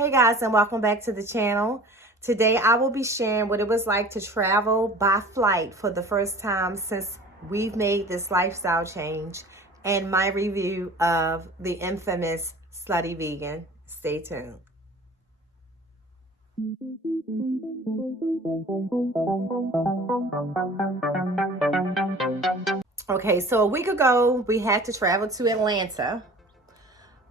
Hey guys, and welcome back to the channel. Today I will be sharing what it was like to travel by flight for the first time since we've made this lifestyle change and my review of the infamous Slutty Vegan. Stay tuned. Okay, so a week ago we had to travel to Atlanta,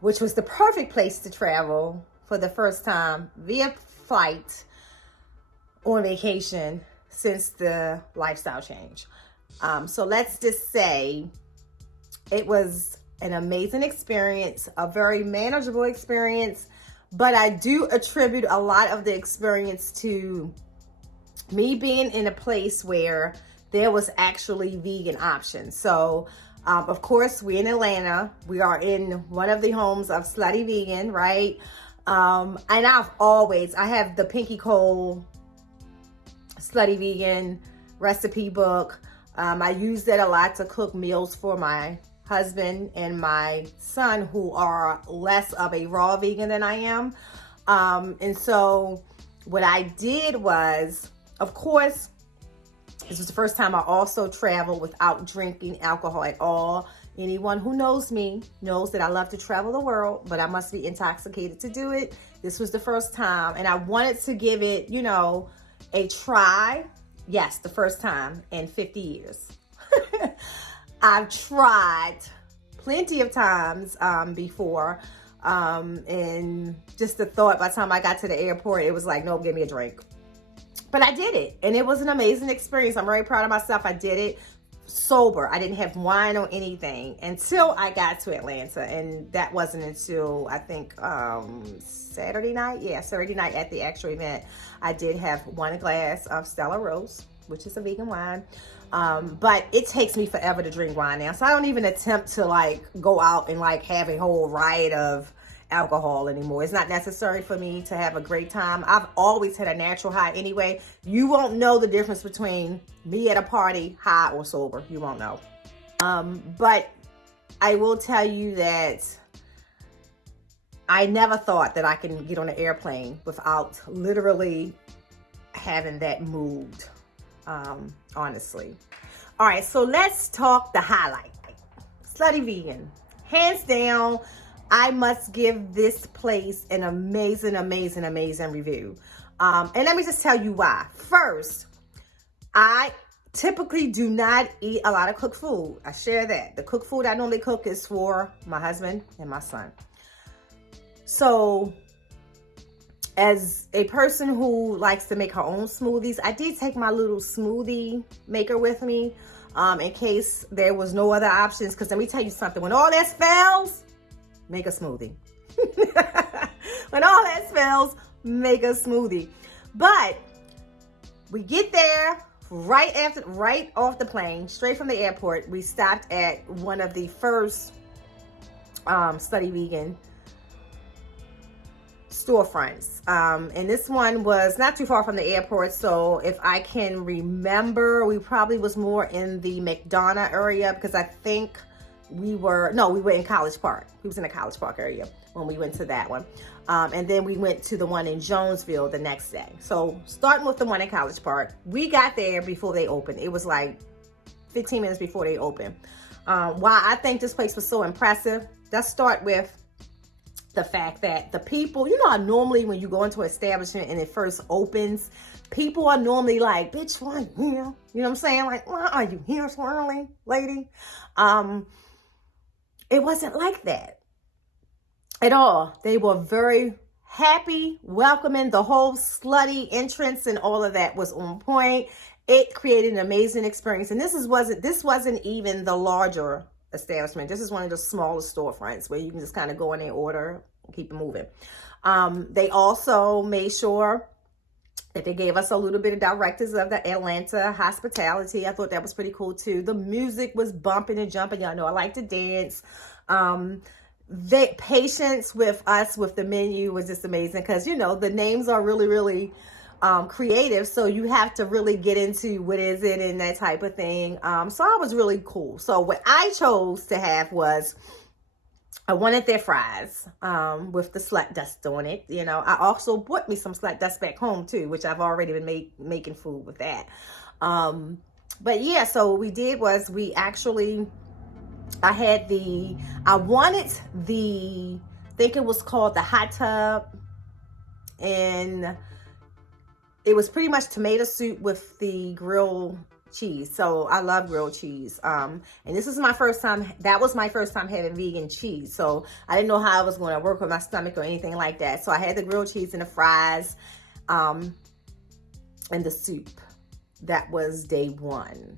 which was the perfect place to travel for the first time via flight on vacation since the lifestyle change. So let's just say it was an amazing experience, a very manageable experience, but I do attribute a lot of the experience to me being in a place where there was actually vegan options. So of course, we're in Atlanta. We are in one of the homes of Slutty Vegan, right? And I have the Pinky Cole Slutty Vegan recipe book. I use that a lot to cook meals for my husband and my son, who are less of a raw vegan than I am. And so what I did was, of course, this was the first time I also traveled without drinking alcohol at all. Anyone who knows me knows that I love to travel the world, but I must be intoxicated to do it. This was the first time, and I wanted to give it, a try. Yes, the first time in 50 years. I've tried plenty of times before, and just the thought, by the time I got to the airport, it was like, no, give me a drink. But I did it, and it was an amazing experience. I'm very proud of myself. I did it sober. I didn't have wine or anything until I got to Atlanta, and that wasn't until, I think, Saturday night. Yeah, Saturday night at the actual event. I did have one glass of Stella Rose, which is a vegan wine. But it takes me forever to drink wine now, so I don't even attempt to go out and have a whole riot of alcohol anymore. It's not necessary for me to have a great time. I've always had a natural high anyway. You won't know the difference between me at a party, high or sober. You won't know. But I will tell you that I never thought that I can get on an airplane without literally having that mood, honestly. All right, so let's talk the highlight. Slutty Vegan, hands down. I must give this place an amazing, amazing, amazing review. And let me just tell you why. First, I typically do not eat a lot of cooked food. I share that. The cooked food I normally cook is for my husband and my son. So, as a person who likes to make her own smoothies, I did take my little smoothie maker with me in case there was no other options. Because let me tell you something. When all that fails, make a smoothie. When all that fails, make a smoothie. But we get there right off the plane, straight from the airport. We stopped at one of the first Slutty Vegan storefronts. And this one was not too far from the airport. So if I can remember, we probably was more in the McDonough area, because I think we were in College Park. We was in the College Park area when we went to that one. And then we went to the one in Jonesville the next day. So starting with the one in College Park, we got there before they opened. It was like 15 minutes before they opened. Why I think this place was so impressive, let's start with the fact that the people, how normally when you go into an establishment and it first opens, people are normally like, bitch, why are you here? You know what I'm saying? Like, why are you here so early, lady? It wasn't like that at all. They were very happy, welcoming. The whole slutty entrance and all of that was on point. It created an amazing experience. And this wasn't even the larger establishment. This is one of the smaller storefronts where you can just kind of go in and order and keep it moving. They also made sure that they gave us a little bit of directives of the Atlanta hospitality. I thought that was pretty cool too. The music was bumping and jumping. Y'all know I like to dance. The patience with us with the menu was just amazing, because the names are really, really creative. So you have to really get into what is it and that type of thing. So I was really cool. So what I chose to have was I wanted their fries with the slut dust on it. You know, I also bought me some slut dust back home too, which I've already been making food with that. Um, but yeah, so what we did was we actually, I wanted I think it was called the hot tub, and it was pretty much tomato soup with the grilled cheese. So I love grilled cheese. And this is my first time, that was my first time having vegan cheese. So I didn't know how I was going to work with my stomach or anything like that. So I had the grilled cheese and the fries, and the soup. That was day one.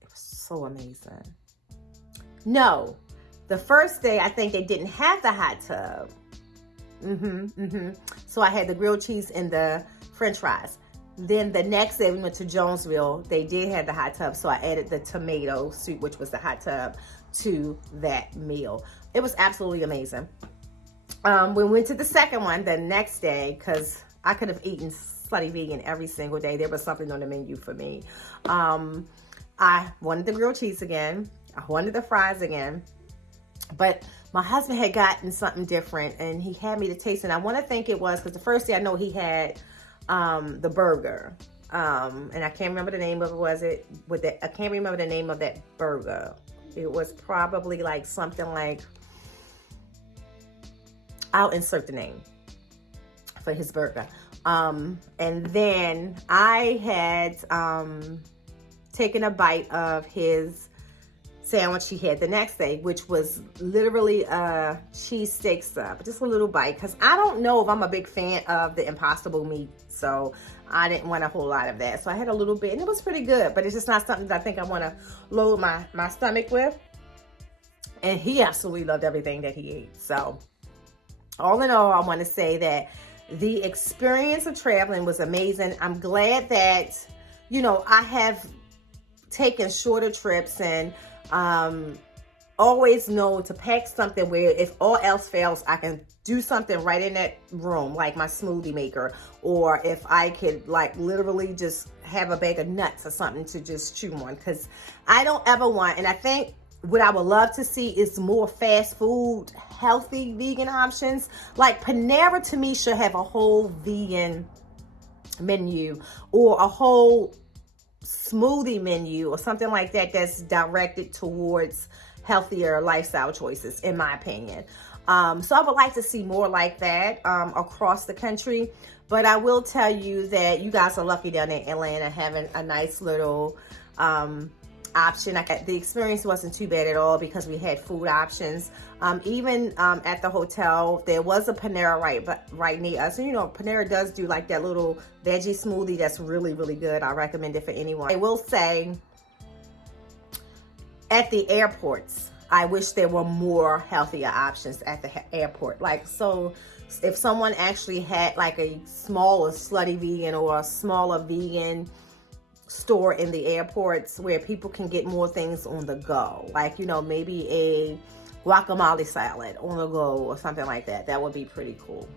It was so amazing. No, the first day I think they didn't have the hot tub. So I had the grilled cheese and the French fries. Then the next day we went to Jonesville. They did have the hot tub, so I added the tomato soup, which was the hot tub, to that meal. It was absolutely amazing. We went to the second one the next day because I could have eaten Slutty vegan every single day. There was something on the menu for me. I wanted the grilled cheese again. I wanted the fries again. But my husband had gotten something different, and he had me to taste it. And I want to think it was because the first day I know he had the burger, and I can't remember the name of it. Was it with that? I can't remember the name of that burger. It was probably like something like, I'll insert the name for his burger. And then I had taken a bite of his sandwich he had the next day, which was literally a cheesesteak sub, just a little bite, because I don't know if I'm a big fan of the impossible meat, so I didn't want a whole lot of that. So I had a little bit, and it was pretty good, but it's just not something that I think I want to load my stomach with. And he absolutely loved everything that he ate. So all in all, I want to say that the experience of traveling was amazing. I'm glad that, you know, I have taken shorter trips and always know to pack something where if all else fails, I can do something right in that room, like my smoothie maker, or if I could like literally just have a bag of nuts or something to just chew on, because I don't ever want, and I think what I would love to see is more fast food, healthy vegan options. Like Panera to me should have a whole vegan menu, or a whole smoothie menu, or something like that that's directed towards healthier lifestyle choices, in my opinion. So I would like to see more like that across the country. But I will tell you that you guys are lucky down in Atlanta having a nice little option. The experience wasn't too bad at all because we had food options. Even at the hotel, there was a Panera right near us. And you know, Panera does do like that little veggie smoothie that's really, really good. I recommend it for anyone. I will say, at the airports, I wish there were more healthier options at the airport. Like, so if someone actually had like a smaller Slutty vegan or a smaller vegan store in the airports where people can get more things on the go, like, you know, maybe a guacamole salad on the go or something like that, that would be pretty cool.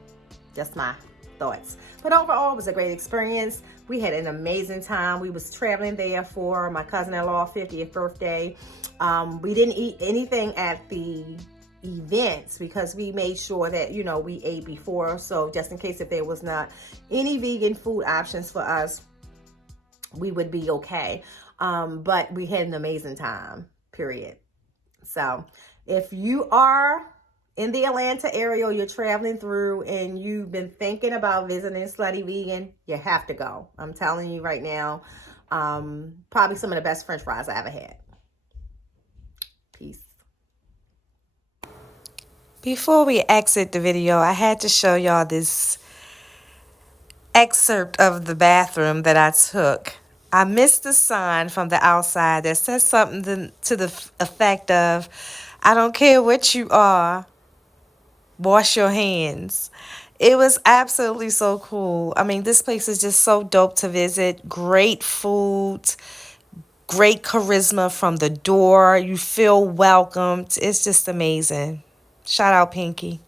Just my thoughts. But overall, it was a great experience. We had an amazing time. We was traveling there for my cousin-in-law 50th birthday. We didn't eat anything at the events because we made sure that, you know, we ate before, so just in case if there was not any vegan food options for us, we would be okay. But we had an amazing time, period. So if you are in the Atlanta area, or you're traveling through and you've been thinking about visiting Slutty Vegan, you have to go. I'm telling you right now, probably some of the best French fries I ever had. Peace. Before we exit the video, I had to show y'all this excerpt of the bathroom that I took. I missed the sign from the outside that says something to the effect of, I don't care what you are, wash your hands. It was absolutely so cool. I mean, this place is just so dope to visit. Great food, great charisma from the door. You feel welcomed. It's just amazing. Shout out Pinky.